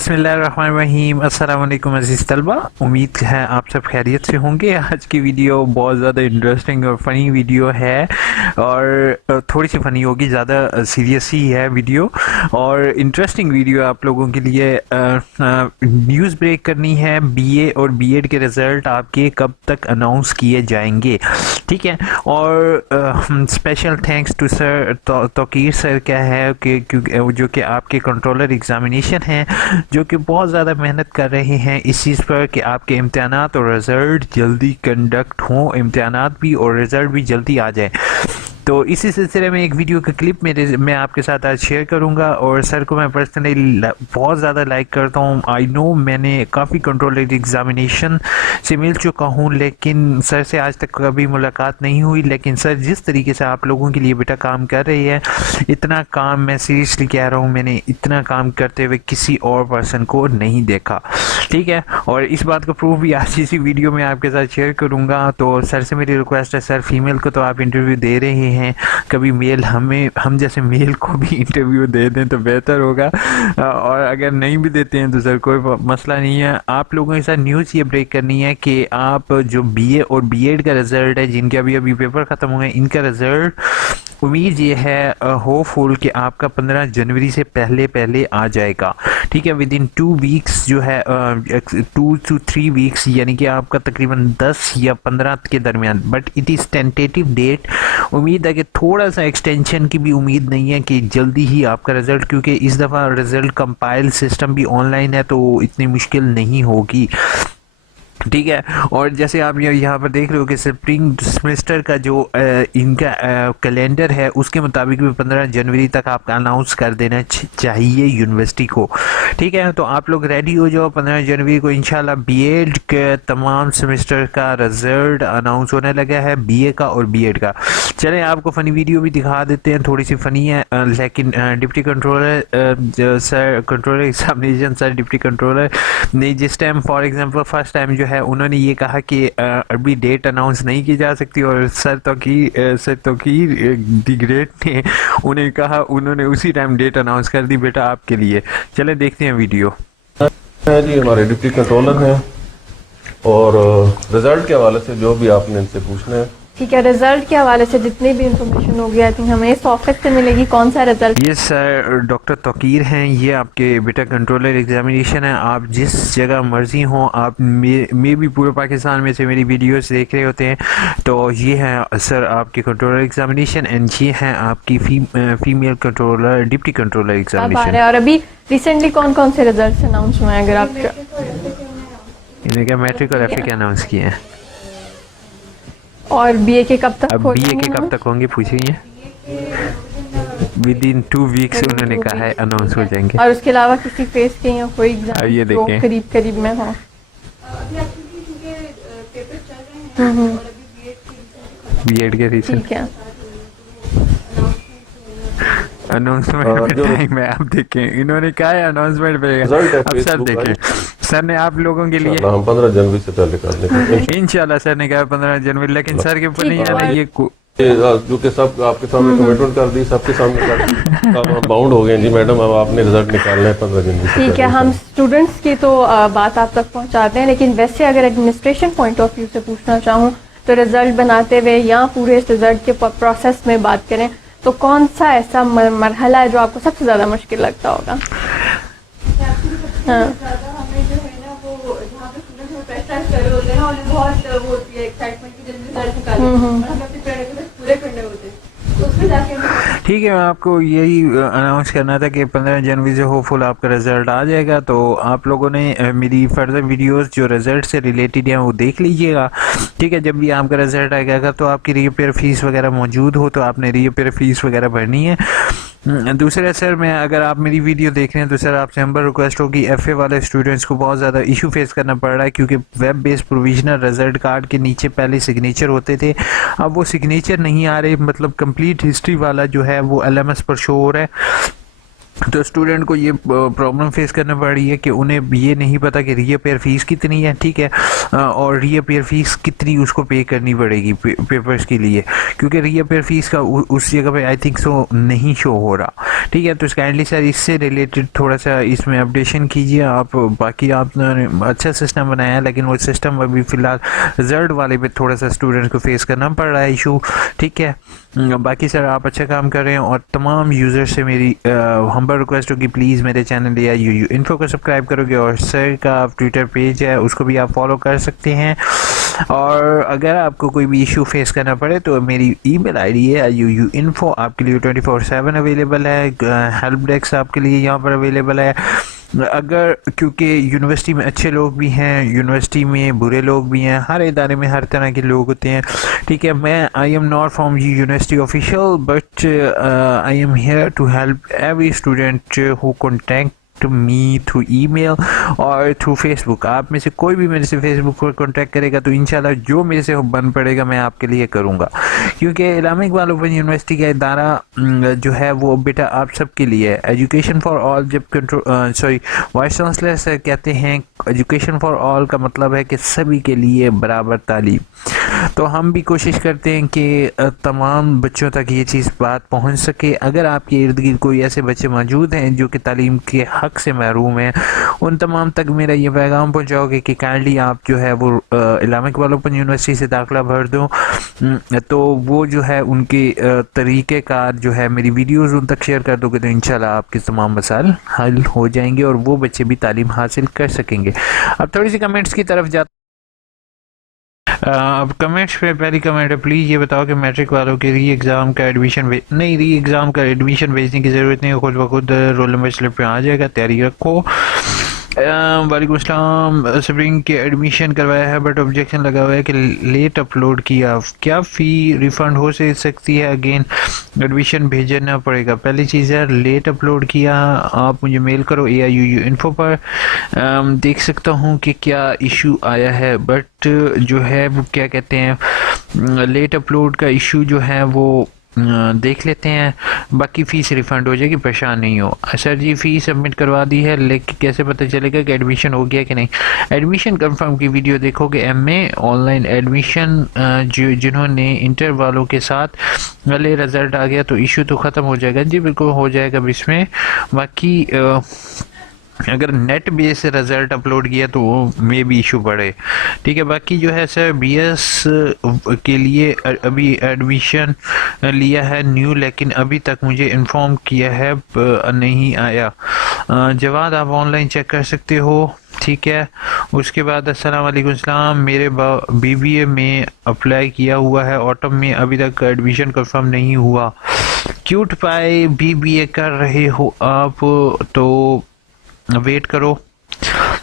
बिस्मिल्लाहिर्रहमानिर्रहीम। अस्सलाम वालेकुम अज़ीज़ तलबा, उम्मीद है आप सब खैरियत से होंगे। आज की वीडियो बहुत ज़्यादा इंटरेस्टिंग और फ़नी वीडियो है और थोड़ी सी फ़नी होगी, ज़्यादा सीरियस ही है वीडियो और इंटरेस्टिंग वीडियो आप लोगों के लिए। न्यूज़ ब्रेक करनी है, बीए और बीएड के रिज़ल्ट आपके कब तक अनाउंस किए जाएंगे, ठीक है। और special thanks to sir Tauqeer sir क्या है कि जो कि आपके कंट्रोलर एग्जामिनेशन हैं, जो कि बहुत ज़्यादा मेहनत कर रहे हैं इस चीज़ पर कि आपके इम्तहानात और रिज़ल्ट जल्दी कंडक्ट हों, इम्तहानात भी और रिज़ल्ट भी जल्दी आ जाए। तो इसी सिलसिले में एक वीडियो का क्लिप मैं आपके साथ आज शेयर करूंगा। और सर को मैं पर्सनली बहुत ज़्यादा लाइक करता हूं। आई नो मैंने काफ़ी कंट्रोलर एग्जामिनेशन से मिल चुका हूं, लेकिन सर से आज तक कभी मुलाकात नहीं हुई। लेकिन सर जिस तरीके से आप लोगों के लिए बेटा काम कर रही है, इतना काम मैं सीरियसली कह रहा हूँ, मैंने इतना काम करते हुए किसी और पर्सन को नहीं देखा, ठीक है। और इस बात का प्रूफ भी आज इसी वीडियो में आपके साथ शेयर करूंगा। तो सर से मेरी रिक्वेस्ट है, सर फीमेल को तो आप इंटरव्यू दे रहे हैं, कभी मेल हम जैसे मेल को भी इंटरव्यू दे दें तो बेहतर होगा। और अगर नहीं भी देते हैं तो सर कोई मसला नहीं है। आप लोगों के साथ न्यूज़ ये ब्रेक करनी है कि आप जो बीए और बीएड का रिजल्ट है, जिनके अभी अभी पेपर ख़त्म हुए हैं, इनका रिजल्ट उम्मीद ये है होपफुल कि आपका 15 जनवरी से पहले पहले आ जाएगा, ठीक है। विद इन 2 वीक्स जो है 2 to 3 वीक्स, यानी कि आपका तकरीबन 10 या 15 के दरमियान। But it is tentative date. उम्मीद है कि थोड़ा सा एक्सटेंशन की भी उम्मीद नहीं है कि जल्दी ही आपका रिज़ल्ट, क्योंकि इस दफ़ा रिज़ल्ट कंपाइल सिस्टम भी ऑनलाइन है तो इतनी मुश्किल नहीं होगी, ठीक है। और जैसे आप यहाँ पर देख रहे हो कि स्प्रिंग सेमेस्टर का जो इनका कैलेंडर है, उसके मुताबिक भी 15 जनवरी तक आपका अनाउंस कर देना चाहिए यूनिवर्सिटी को, ठीक है। तो आप लोग रेडी हो जाओ, 15 जनवरी को इंशाल्लाह बीएड के तमाम सेमेस्टर का रिजल्ट अनाउंस होने लगा है, बीए का और बीएड का। चलें आपको फ़नी वीडियो भी दिखा देते हैं, थोड़ी सी फ़नी है, लेकिन deputy controller sir, controller examination sir, deputy controller ने जिस time for example first time जो है उन्होंने ये कहा कि अभी डेट अनाउंस नहीं की जा सकती, और सर तौकीर दी ग्रेट ने उन्हें कहा, उन्होंने उसी टाइम डेट अनाउंस कर दी बेटा आपके लिए। चले देखते हैं वीडियो। जी हमारे डिप्टी कंट्रोलर हैं और रिजल्ट के हवाले से जो भी आपने इनसे पूछना है, ठीक है। रिजल्ट के हवाले से जितनी भी इंफॉर्मेशन होगी आई थिंक हमें इस ऑफिस से मिलेगी। कौन सा रिजल्ट? ये सर डॉक्टर तौकीर हैं, ये आपके बेटा कंट्रोलर एग्जामिनेशन है। आप जिस जगह मर्जी हों, आप मे भी पूरे पाकिस्तान में से मेरी वीडियोस देख रहे होते हैं, तो ये है सर आपके कंट्रोलर एग्जामिनेशन, एंड ये हैं आपकी female controller, deputy controller examination. और अभी रिसेंटली कौन कौन से रिजल्ट अनाउंस हुए हैं? अगर आप इन्हें क्या मैट्रिक और एफए के अनाउंस किए हैं, और बीए के कब तक? अब बीए के कब तक होंगे पूछिए। विद इन 2 वीक्स उन्होंने कहा है अनाउंस हो जाएंगे। और उसके अलावा किसी फेस के या कोई एग्जाम ये देखें, करीब करीब में हो? बीएड के रिजल्ट, ठीक है। अनाउंसमेंट में टाइम है, आप देखें इन्होंने कहा है अनाउंसमेंट पे। अब सर देखें, सर ने आप लोगों के लिए हम 15 जनवरी से पहले कर देंगे इंशाल्लाह। सर ने कहा 15 जनवरी, लेकिन सर के ऊपर नहीं आना ये जो कि सब आपके सामने कमिटमेंट कर दी, सबके सामने कर दी, अब हम बाउंड हो गए जी मैडम, अब आपने रिजल्ट निकालना है 15 जनवरी से। ठीक है, हम स्टूडेंट्स की तो बात आप तक पहुंचाते हैं, लेकिन वैसे अगर एडमिनिस्ट्रेशन पॉइंट ऑफ व्यू से पूछना चाहूँ तो रिजल्ट बनाते हुए या पूरे रिजल्ट के प्रोसेस में बात करें तो कौन सा ऐसा मरहला है जो आपको सबसे ज़्यादा मुश्किल लगता होगा? हाँ, ठीक है। मैं आपको यही अनाउंस करना था कि 15 जनवरी से होपफुल आपका रिज़ल्ट आ जाएगा। तो आप लोगों ने मेरी फर्दर वीडियोस जो रिज़ल्ट से रिलेटेड हैं वो देख लीजिएगा, ठीक है। जब भी आपका रिज़ल्ट आएगा तो आपकी रीअपेयर फ़ीस वगैरह मौजूद हो तो आपने रीअपेयर फ़ीस वगैरह भरनी है। दूसरा सर, मैं अगर आप मेरी वीडियो देख रहे हैं तो सर आपसे हम्बल रिक्वेस्ट होगी, एफए वाले स्टूडेंट्स को बहुत ज़्यादा इशू फेस करना पड़ रहा है, क्योंकि web based provisional result card के नीचे पहले सिग्नेचर होते थे, अब वो सिग्नेचर नहीं आ रहे, मतलब कंप्लीट हिस्ट्री वाला जो है वो एलएमएस पर शो हो रहा है। तो स्टूडेंट को ये प्रॉब्लम फेस करना पड़ रही है कि उन्हें ये नहीं पता कि रीअपेयर फ़ीस कितनी है, ठीक है, और रीअपेयर फ़ीस कितनी उसको पे करनी पड़ेगी पेपर्स के लिए, क्योंकि रीअपेयर फ़ीस का उस जगह पे आई थिंक सो नहीं शो हो रहा, ठीक है। तो काइंडली सर इससे रिलेटेड थोड़ा सा इसमें अपडेशन कीजिए आप। बाकी आपने अच्छा सिस्टम बनाया है, लेकिन वो सिस्टम अभी फ़िलहाल रिजल्ट वाले पे थोड़ा सा स्टूडेंट्स को फेस करना पड़ रहा है इशू। ठीक है, बाकी सर आप अच्छा काम कर रहे हैं, और तमाम यूज़र्स से मेरी हम्बल रिक्वेस्ट होगी, प्लीज़ मेरे चैनल या यू इन्फो को सब्सक्राइब करोगे, और सर का ट्विटर पेज है उसको भी आप फॉलो कर सकते हैं। और अगर आपको कोई भी इशू फेस करना पड़े तो मेरी ईमेल आईडी है UUinfo, आपके लिए 24/7 अवेलेबल है। हेल्प डेस्क आपके लिए यहाँ पर अवेलेबल है। अगर क्योंकि यूनिवर्सिटी में अच्छे लोग भी हैं, यूनिवर्सिटी में बुरे लोग भी हैं, हर इदारे में हर तरह के लोग होते हैं। ठीक है, मैं I am not from university official, but I am here to help every student who contact me through email और थ्रू फेसबुक। आप में से कोई भी मेरे से फेसबुक पर कांटेक्ट करेगा तो इंशाल्लाह जो मेरे से बन पड़ेगा मैं आपके लिए करूँगा, क्योंकि इस्लामिक इकबाल ओपन यूनिवर्सिटी का इदारा जो है वो बेटा आप सबके लिए है। एजुकेशन फॉर ऑल, जब वाइस चांसलर सर कहते हैं एजुकेशन फॉर ऑल का मतलब है कि सभी के लिए बराबर तालीम। तो हम भी कोशिश करते हैं कि तमाम बच्चों तक ये चीज़ बात पहुंच सके। अगर आपके इर्द गिर्द कोई ऐसे बच्चे मौजूद हैं जो कि तालीम के हक से महरूम हैं, उन तमाम तक मेरा ये पैगाम पहुंचाओगे कि काइंडली आप जो है वो इस्लामिक इकबाल ओपन यूनिवर्सिटी से दाखिला भर दो। तो वो जो है उनके तरीक़ेकार जो है मेरी वीडियोज़ उन तक शेयर कर दोगे तो इंशाल्लाह आपके तमाम मसाइल हल हो जाएंगे और वो बच्चे भी तालीम हासिल कर सकेंगे। अब थोड़ी सी कमेंट्स की तरफ जाते। अब कमेंट्स पे पहली कमेंट है, प्लीज़ ये बताओ कि मैट्रिक वालों के री एग्ज़ाम का एडमिशन नहीं, री एग्ज़ाम का एडमिशन भेजने की ज़रूरत नहीं है, खुद ब खुद रोल नंबर स्लिप पे आ जाएगा, तैयारी रखो। वालेकुम अस्सलाम। स्प्रिंग के एडमिशन करवाया है बट ऑब्जेक्शन लगा हुआ है कि लेट अपलोड किया, क्या फ़ी रिफ़ंड हो सकती है? अगेन एडमिशन भेजना पड़ेगा। पहली चीज़ है, लेट अपलोड किया, आप मुझे मेल करो AIUU इन्फो पर। देख सकता हूँ कि क्या इशू आया है, बट जो है वो क्या कहते हैं लेट अपलोड का इशू जो है वो देख लेते हैं। बाकी फ़ीस रिफ़ंड हो जाएगी, परेशान नहीं हो। सर जी फ़ीस सबमिट करवा दी है, लेकिन कैसे पता चलेगा कि एडमिशन हो गया कि नहीं? एडमिशन कंफर्म की वीडियो देखोगे MA ऑनलाइन एडमिशन जिन्होंने इंटर वालों के साथ वाले रिज़ल्ट आ गया तो इशू तो ख़त्म हो जाएगा। जी बिल्कुल हो जाएगा इसमें। बाकी अगर नेट बेस से रिज़ल्ट अपलोड किया तो वो में भी इशू बढ़े। ठीक है, बाकी जो है सर BS के लिए अभी एडमिशन लिया है न्यू, लेकिन अभी तक मुझे इन्फॉर्म किया है नहीं आया। जवाब आप ऑनलाइन चेक कर सकते हो। ठीक है, उसके बाद अस्सलाम वालेकुम सलाम, मेरे BBA में अप्लाई किया हुआ है ऑटम में, अभी तक एडमिशन कंफर्म नहीं हुआ। क्यूट पाई BBA कर रहे हो आप तो वेट करो,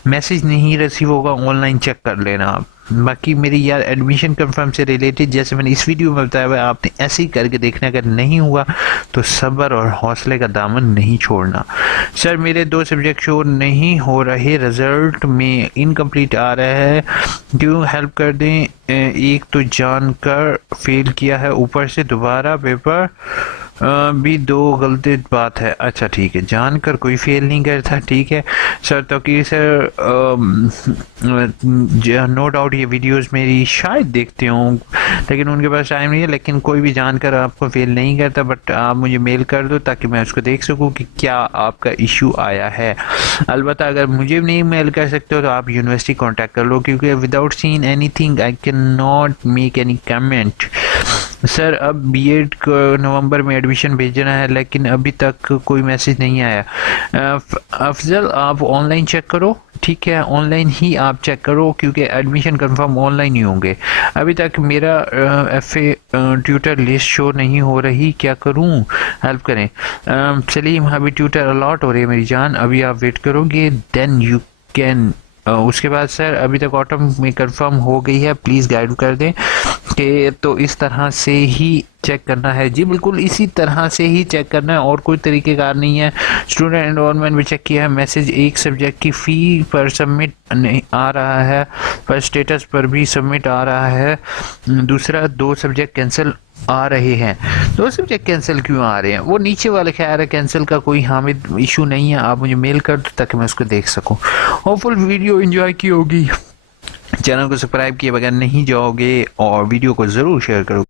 मैसेज नहीं रिसीव होगा, ऑनलाइन चेक कर लेना आप। बाकी मेरी यार एडमिशन कंफर्म से रिलेटेड जैसे मैंने इस वीडियो में बताया हुआ, आपने ऐसे ही करके देखना, अगर नहीं हुआ तो सब्र और हौसले का दामन नहीं छोड़ना। सर मेरे 2 सब्जेक्ट शो नहीं हो रहे, रिजल्ट में इनकम्प्लीट आ रहा है, क्यों हेल्प कर दें? एक तो जानकर फेल किया है, ऊपर से दोबारा पेपर भी 2 गलती बात है। अच्छा ठीक है, जानकर कोई फेल नहीं करता। ठीक है सर, तो कि सर नो डाउट ये वीडियोस मेरी शायद देखते हों, लेकिन उनके पास टाइम नहीं है। लेकिन कोई भी जानकर आपको फेल नहीं करता, बट आप मुझे मेल कर दो ताकि मैं उसको देख सकूं कि क्या आपका इशू आया है। अलबत्ता अगर मुझे नहीं मेल कर सकते हो तो आप यूनिवर्सिटी कांटेक्ट कर लो, क्योंकि without seeing anything I can not make any comment. Sir अब BEd को नवंबर में एडमिशन भेजना है, लेकिन अभी तक कोई मैसेज नहीं आया। अफजल आप ऑनलाइन चेक करो। ठीक है, ऑनलाइन ही आप चेक करो, क्योंकि एडमिशन कंफर्म ऑनलाइन ही होंगे। अभी तक मेरा FA ट्यूटर लिस्ट शो नहीं हो रही, क्या करूं? हेल्प करें। सलीम अभी ट्यूटर अलॉट हो रही है मेरी जान, अभी आप वेट करोगे देन यू कैन। उसके बाद सर अभी तक ऑटम में कंफर्म हो गई है, प्लीज़ गाइड कर दें कि तो इस तरह से ही चेक करना है। जी बिल्कुल इसी तरह से ही चेक करना है, और कोई तरीक़ेकार नहीं है। स्टूडेंट एनरोलमेंट भी चेक किया है, मैसेज एक सब्जेक्ट की फ़ी पर सबमिट नहीं आ रहा है, पर स्टेटस पर भी सबमिट आ रहा है। दूसरा 2 सब्जेक्ट कैंसिल आ रहे हैं। 2 सब्जेक्ट कैंसिल क्यों आ रहे हैं? वो नीचे वाले ख्याल है, कैंसिल का कोई हामिद इशू नहीं है। आप मुझे मेल कर दो ताकि मैं उसको देख सकूं। होपफुल वीडियो एंजॉय की होगी। चैनल को सब्सक्राइब किए बगैर नहीं जाओगे और वीडियो को ज़रूर शेयर करो।